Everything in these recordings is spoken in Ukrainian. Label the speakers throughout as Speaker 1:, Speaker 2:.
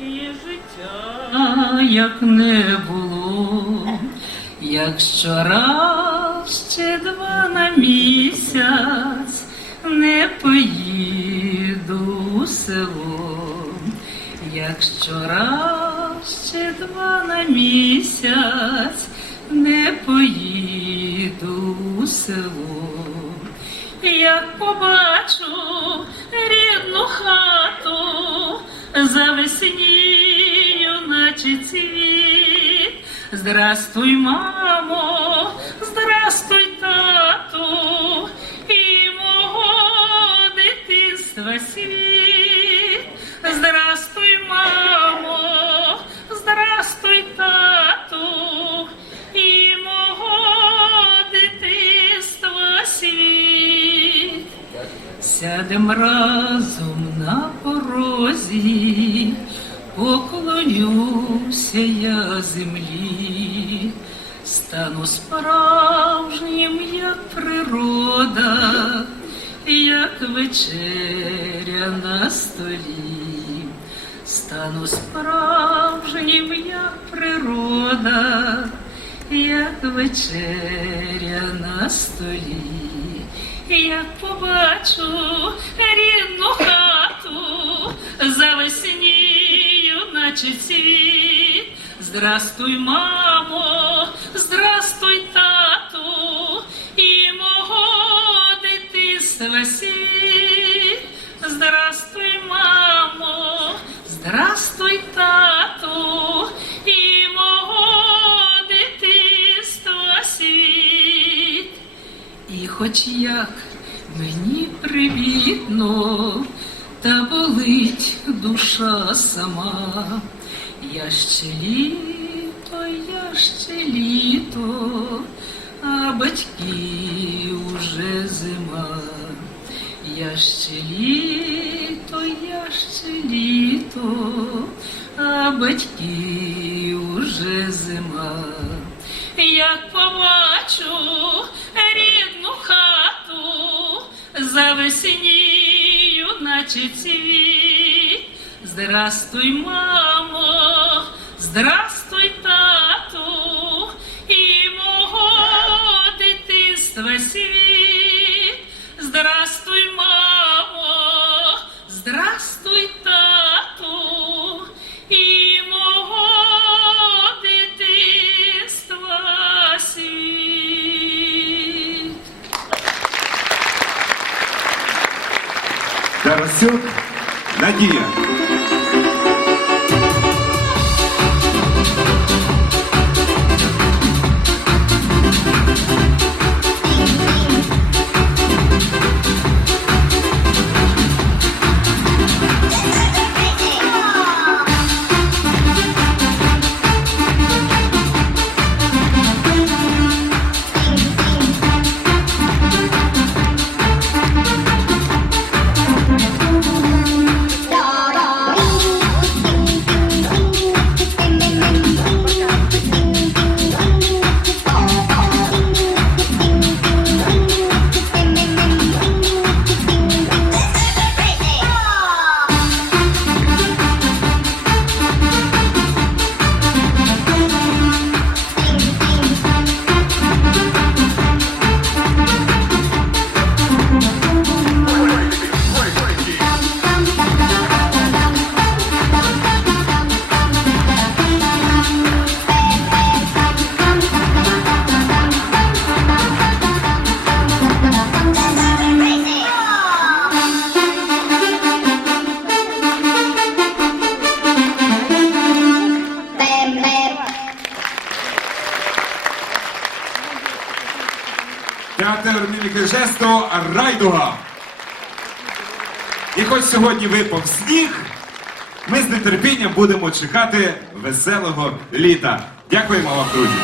Speaker 1: життя, як не було, якщо раз чи два на місяць не поїду у село, якщо раз чи два на місяць не поїду у село. Як побачу завеснію, наче цвіт. Здрастуй, мамо, Сядем разом на порозі, поклонюся я землі, стану справжнім, як природа, як вечеря на столі, стану справжнім, як природа, як вечеря на столі. Як побачу рідну хату, завеснію, наче цвіт. Здрастуй, мамо, здрастуй, тату, і мого дитинства світ. Здрастуй, мамо, здрастуй, тату, хоч як мені привітно, та болить душа сама, я ще літо, я ще літо, а батьки уже зима. Я ще літо, я ще літо, а батьки уже зима. Як побачу завеснію, наче цвіт. Здрастуй, мамо, здрастуй, тату, і мого дитинства світ. Здрастуй, мамо, здрастуй, тату,
Speaker 2: Тарасюк Надія. Міміки Райдуга. І хоч сьогодні випав сніг, ми з нетерпінням будемо чекати веселого літа. Дякуємо вам, друзі.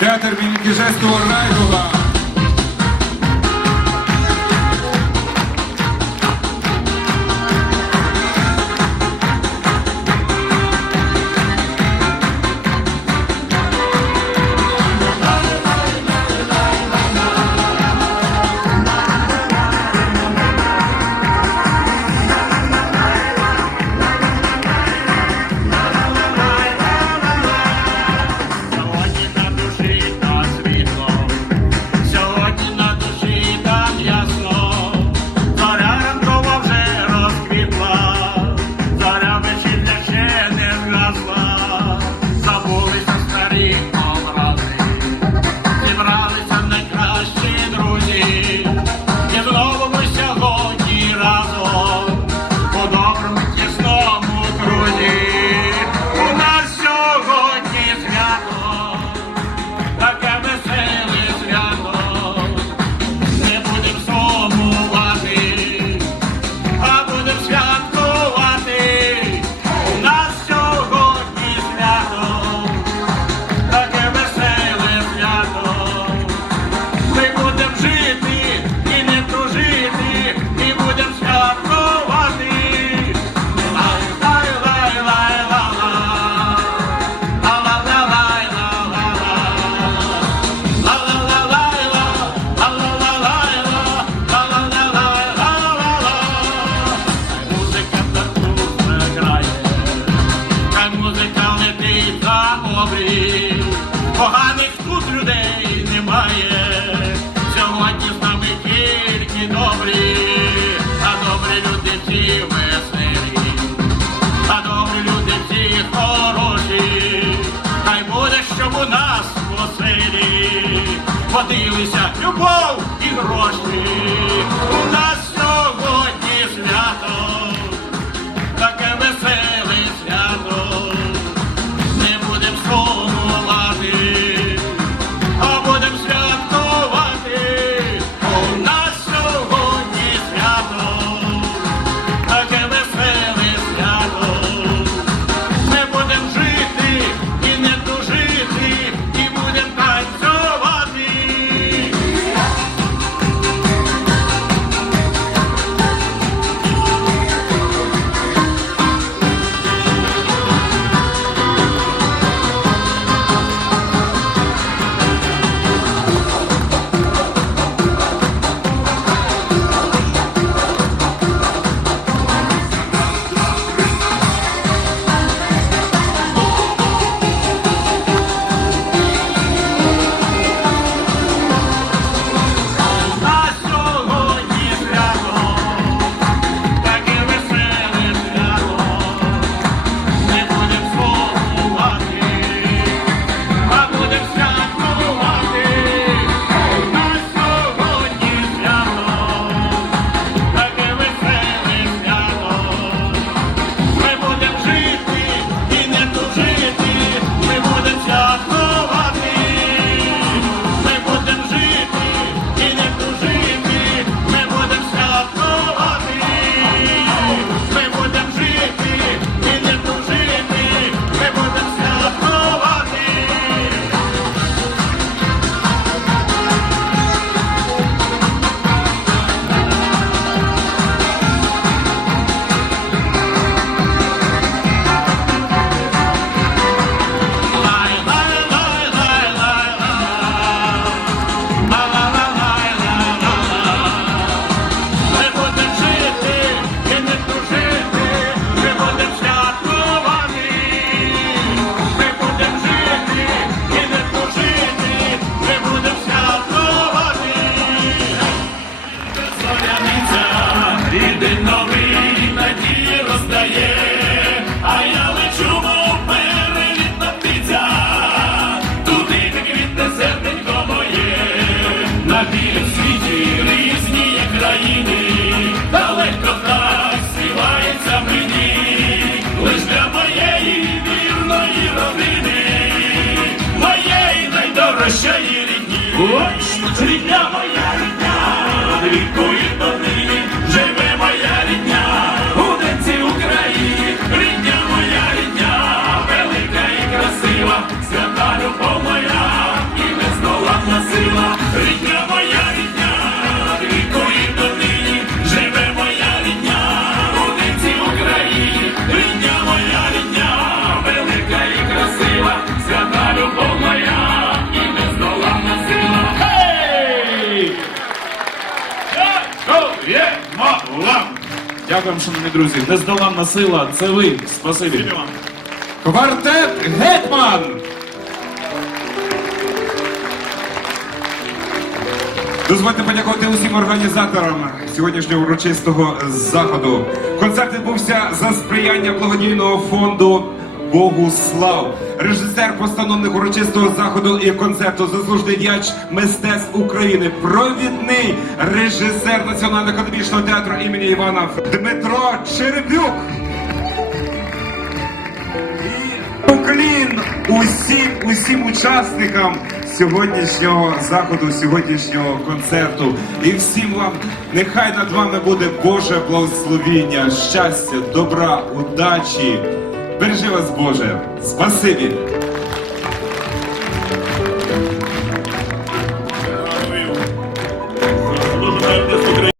Speaker 2: Театр міміки жесту Райдуга.
Speaker 3: білім світі різні країни, далеко так співається мені, лиш для моєї вірної родини, моєї найдорожчої рідні, Ось рідня моя рідня, рідку до долині, живе моя рідня, у України, рідня моя рідня, велика і красива, свята любов. Дякуємо,
Speaker 4: шановні друзі. Нездоланна сила, це ви. Спасибі.
Speaker 5: Квартет Гетман! Дозвольте подякувати усім організаторам сьогоднішнього урочистого заходу. Концерт відбувся за сприяння благодійного фонду Богуслав. Режисер, постановник урочистого заходу і концерту, заслужений діяч мистецтв України, провідний режисер Національного академічного театру імені Івана Дмитро Черепюк. І Уклін усім усім учасникам сьогоднішнього заходу, сьогоднішнього концерту. І всім вам нехай над вами буде Боже благословіння, щастя, добра, удачі. Бережи вас, Боже. Спасибі.